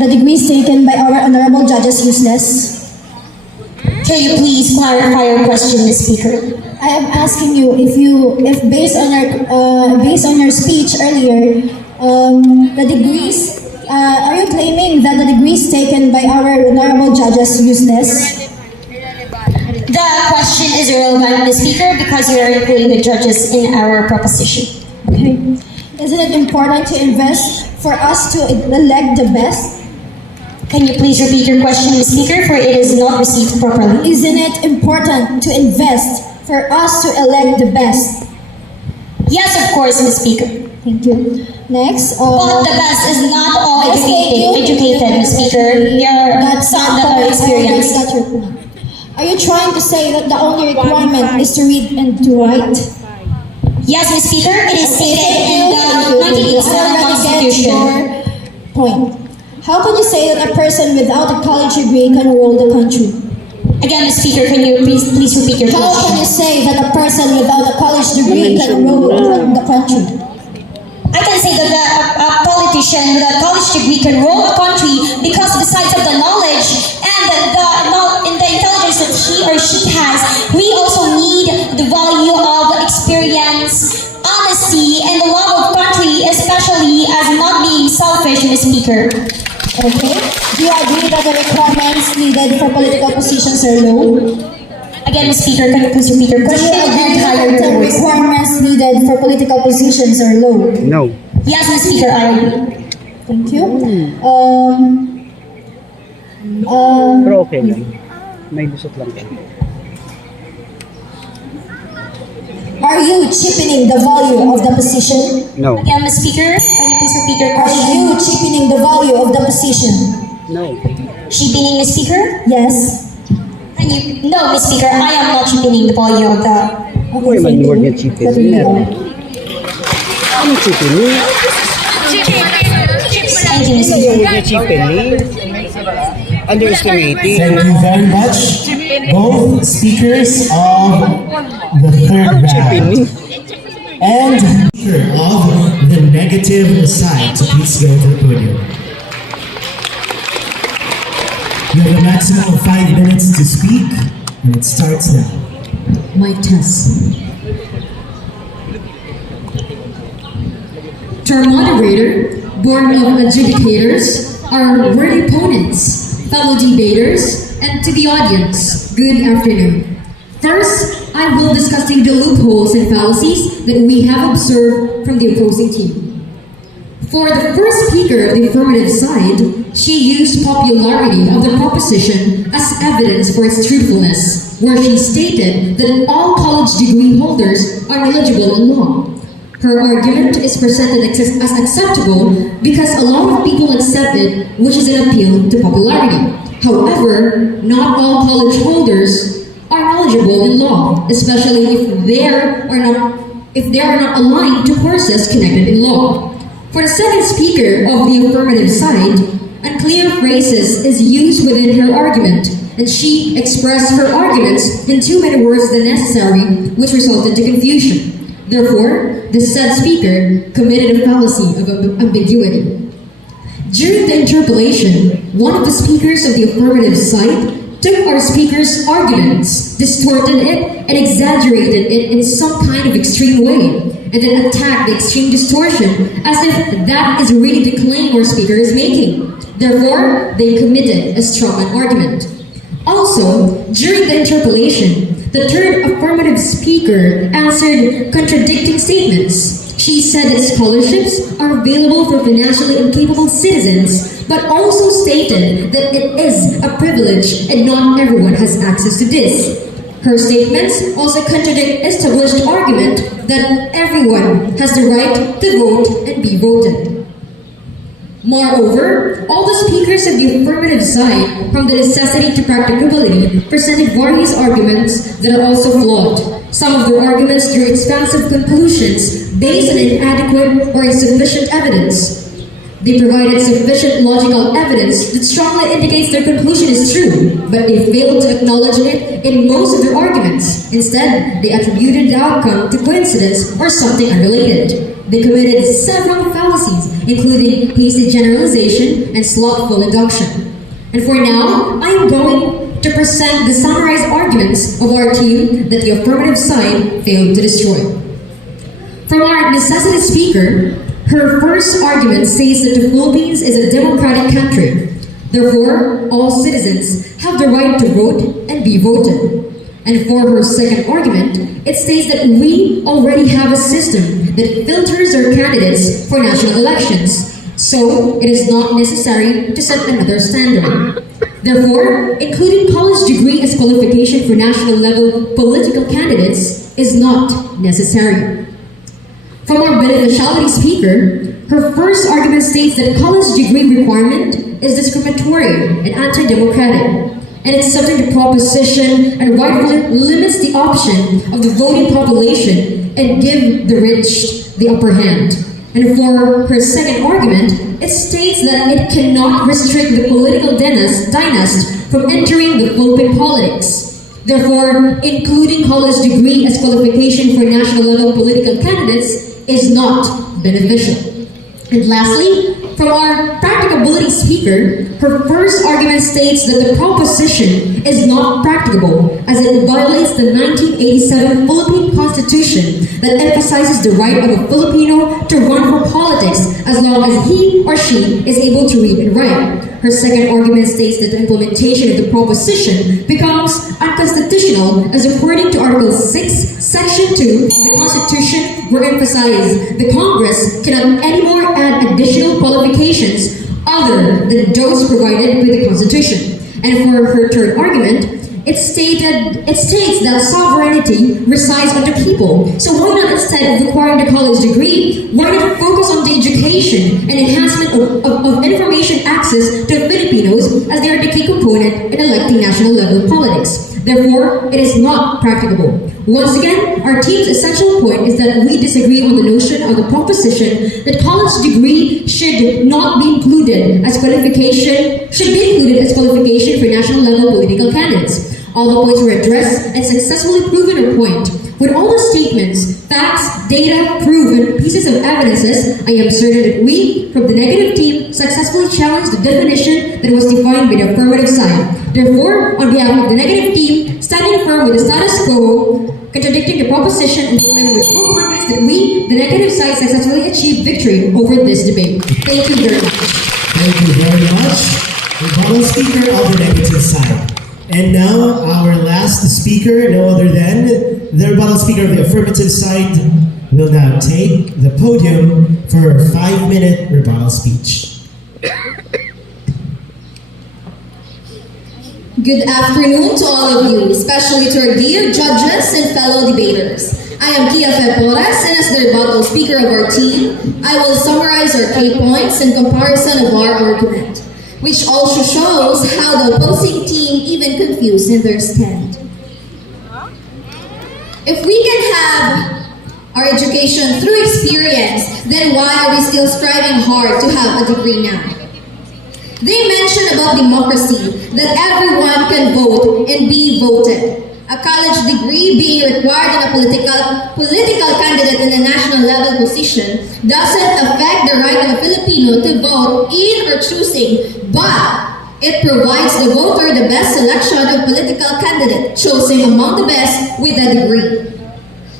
the degrees taken by our honorable judges useless? Can you please clarify your question, Ms. Speaker? I am asking you if based on your speech earlier, the degrees, are you claiming that the degrees taken by our honorable judges useless? The question is irrelevant, Ms. Speaker, because you are including the judges in our proposition. Okay. Isn't it important to invest for us to elect the best? Can you please repeat your question, Ms. Speaker, for it is not received properly? Isn't it important to invest for us to elect the best? Yes, of course, Ms. Speaker. Thank you. Next. But the best is not all Yes, thank you. educated, Ms. Speaker. There are some that are experienced. That's your point. Are you trying to say that the only requirement is to read and to write? Yes, Ms. Speaker, it is stated in the 1987 Constitution. Your point. How can you say that a person without a college degree can rule the country? Again, Ms. Speaker, can you please repeat your How can question? you say that a person without a college degree can rule the country? I can say that a politician with a college degree can rule a country because besides of the knowledge and the intelligence that he or she has, we also need the value of experience, honesty, and the love of country, especially as not being selfish, Ms. Speaker. Okay. Do you agree that the requirements needed for political positions are low? Again, Ms. Speaker, can you please repeat your Do question you agree and higher that the your voice? requirements needed for political positions are low? No. Yes, Ms. Speaker, I agree. Thank you. Pero okay lang. May lusot lang. Are you cheapening the value of the position? No. Again, Ms. Speaker, can you please repeat your Are question? you cheapening the value of the position? No. Cheapening, Ms. Speaker? Yes. No, Ms. Speaker, I am not cheapening the value of the... Uy, man, thank word you. nga cheapen. But we Meron. are. Ano cheapen ni? Thank you, Ms. Ano Speaker. word nga cheapen ni? Underestimating. Thank you very much, both speakers of the third Cheapen ni? round and speaker of the negative side. So please go to the podium. You have a maximum of 5 minutes to speak, and it starts now. My test. To our moderator, board of adjudicators, our worthy opponents, fellow debaters, and to the audience, good afternoon. First, I will discuss the loopholes and fallacies that we have observed from the opposing team. For the first speaker of the affirmative side, she used popularity of the proposition as evidence for its truthfulness, where she stated that all college degree holders are eligible in law. Her argument is presented as acceptable because a lot of people accept it, which is an appeal to popularity. However, not all college holders are knowledgeable in law, especially if they are not aligned to courses connected in law. For the second speaker of the affirmative side, unclear phrases is used within her argument, and she expressed her arguments in too many words than necessary, which resulted to confusion. Therefore, the said speaker committed a fallacy of ambiguity. During the interpellation, one of the speakers of the affirmative side took our speaker's arguments, distorted it, and exaggerated it in some kind of extreme way, and then attacked the extreme distortion as if that is really the claim our speaker is making. Therefore, they committed a strawman argument. Also, during the interpellation, the third affirmative speaker answered contradicting statements. She said that scholarships are available for financially incapable citizens, but also stated that it is a privilege and not everyone has access to this. Her statements also contradict established argument that everyone has the right to vote and be voted. Moreover, all the speakers of the affirmative side, from the necessity to practicability, presented various arguments that are also flawed. Some of their arguments drew expansive conclusions based on inadequate or insufficient evidence. They provided sufficient logical evidence that strongly indicates their conclusion is true, but they failed to acknowledge it in most of their arguments. Instead, they attributed the outcome to coincidence or something unrelated. they committed several fallacies, including hasty generalization and slothful induction. And for now, I am going to present the summarized arguments of our team that the affirmative side failed to destroy. From our necessity speaker, her first argument says that the Philippines is a democratic country. Therefore, all citizens have the right to vote and be voted. And for her second argument, it states that we already have a system that filters our candidates for national elections, so it is not necessary to set another standard. Therefore, including college degree as qualification for national level political candidates is not necessary. From our beneficiality speaker, her first argument states that college degree requirement is discriminatory and anti-democratic, and it's subject to proposition and rightfully limits the option of the voting population and give the rich the upper hand. And for her second argument, it states that it cannot restrict the political dynast from entering the Philippine politics. Therefore, including college degree as qualification for national level political candidates is not beneficial. And lastly, from our practicability speaker, her first argument states that the proposition is not practicable as it violates the 1987 Philippine Constitution that emphasizes the right of a Filipino to run for politics as long as he or she is able to read and write. Her second argument states that the implementation of the proposition becomes unconstitutional as according to Article 6, Section 2 of the Constitution, where emphasizes the Congress cannot anymore add additional qualifications other than those provided with the Constitution. And for her third argument, it states that sovereignty resides on the people. So why not, instead of requiring the college degree, why not focus on the education and enhancement of information access to Filipinos as they are the key component in electing national level politics? Therefore, it is not practicable. Once again, our team's essential point is that we disagree on the notion of the proposition that college degree should not be included as qualification for national level political candidates. All the points were addressed and successfully proven our point. With all the statements, facts, data, proof, and pieces of evidences, I am certain that we, from the negative team, successfully challenged the definition that was defined by the affirmative side. Therefore, on behalf of the negative team, standing firm with the status quo, contradicting the proposition, and declaring with full confidence that we, the negative side, successfully achieved victory over this debate. Thank you very much. Thank you very much. Rebuttal speaker of the negative side. And now, our last speaker, no other than the rebuttal speaker of the affirmative side, will now take the podium for her 5-minute rebuttal speech. Good afternoon to all of you, especially to our dear judges and fellow debaters. I am Kia Fepores, and as the rebuttal speaker of our team, I will summarize our key points in comparison of our argument, which also shows how the opposing team even confused in their stand. If we can have our education through experience, then why are we still striving hard to have a degree now? They mentioned about democracy, that everyone can vote and be voted. A college degree being required on a political candidate in a national level position doesn't affect the right of a Filipino to vote in or choosing, but it provides the voter the best selection of political candidate chosen among the best with a degree.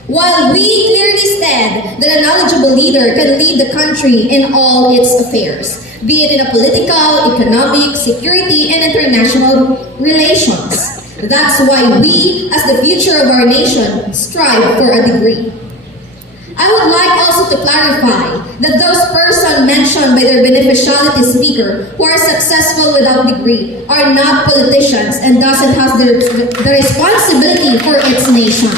While we clearly said that a knowledgeable leader can lead the country in all its affairs, be it in a political, economic, security, and international relations. That's why we, as the future of our nation, strive for a degree. I would like also to clarify that those persons mentioned by their beneficiality speaker who are successful without degree are not politicians and doesn't have the responsibility for its nation.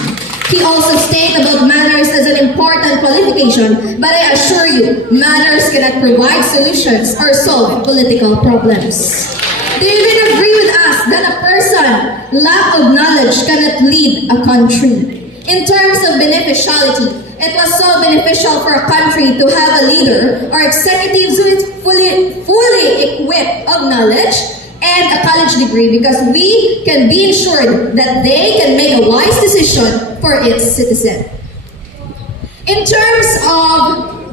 He also stated about manners as an important qualification, but I assure you, manners cannot provide solutions or solve political problems. They even agree with us that a person lack of knowledge cannot lead a country. In terms of beneficiality, it was so beneficial for a country to have a leader or executives who is fully equipped of knowledge and a college degree, because we can be ensured that they can make a wise decision for its citizen. In terms of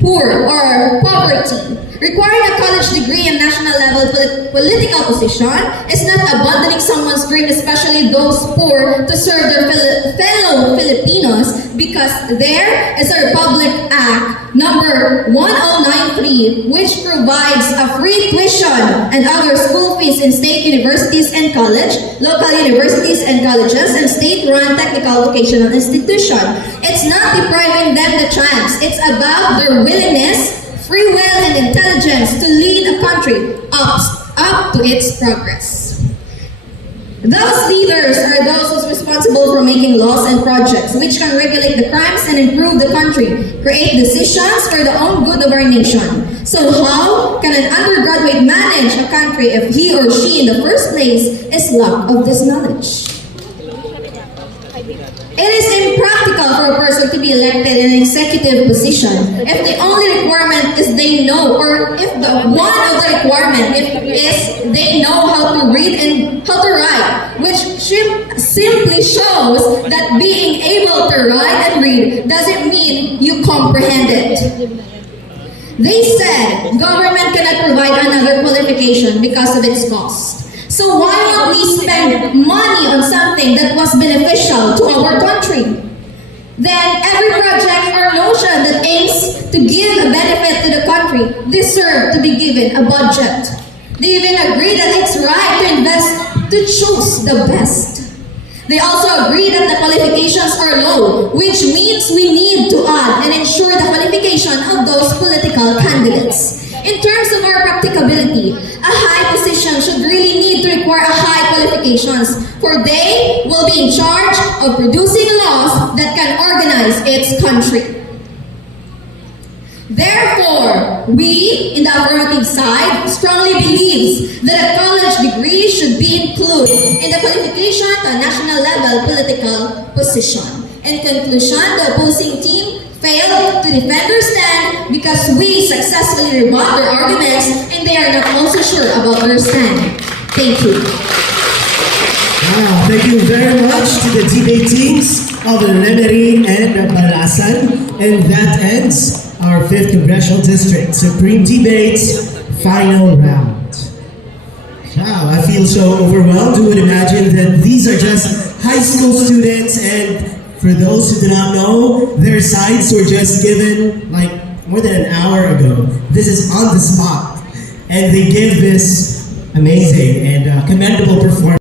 poor or poverty. Requiring a college degree and national level political position is not abandoning someone's dream, especially those poor, to serve their fellow Filipinos, because there is a Republic Act number 1093, which provides a free tuition and other school fees in state universities and college, local universities and colleges, and state-run technical vocational institution. It's not depriving them the chance. It's about their willingness, free will, and intelligence to lead a country up to its progress. Those leaders are those who's responsible for making laws and projects which can regulate the crimes and improve the country, create decisions for the own good of our nation. So how can an undergraduate manage a country if he or she in the first place is lack of this knowledge? It is impractical for a person to be elected in an executive position if the only requirement is they know, or if one of the requirement is they know how to read and how to write, which simply shows that being able to write and read doesn't mean you comprehend it. They said government cannot provide another qualification because of its cost. So why not we spend money on something that was beneficial to our country? Then every project or notion that aims to give a benefit to the country deserve to be given a budget. They even agree that it's right to invest to choose the best. They also agree that the qualifications are low, which means we need to add and ensure the qualification of those political candidates. In terms of our practicability, a high position should really need to require a high qualifications, for they will be in charge of producing laws that can organize its country. Therefore, we in the affirmative side strongly believe that a college degree should be included in the qualification to a national level political position. In conclusion, the opposing team failed to defend their stand because we successfully rebut their arguments and they are not also sure about their stand. Thank you. Wow, thank you very much to the debate teams of Lemery and Balasan. And that ends our 5th Congressional District Supreme Debates final round. Wow, I feel so overwhelmed. Who would imagine that these are just high school students, and for those who do not know, their sides were just given like more than an hour ago. This is on the spot. And they give this amazing and commendable performance.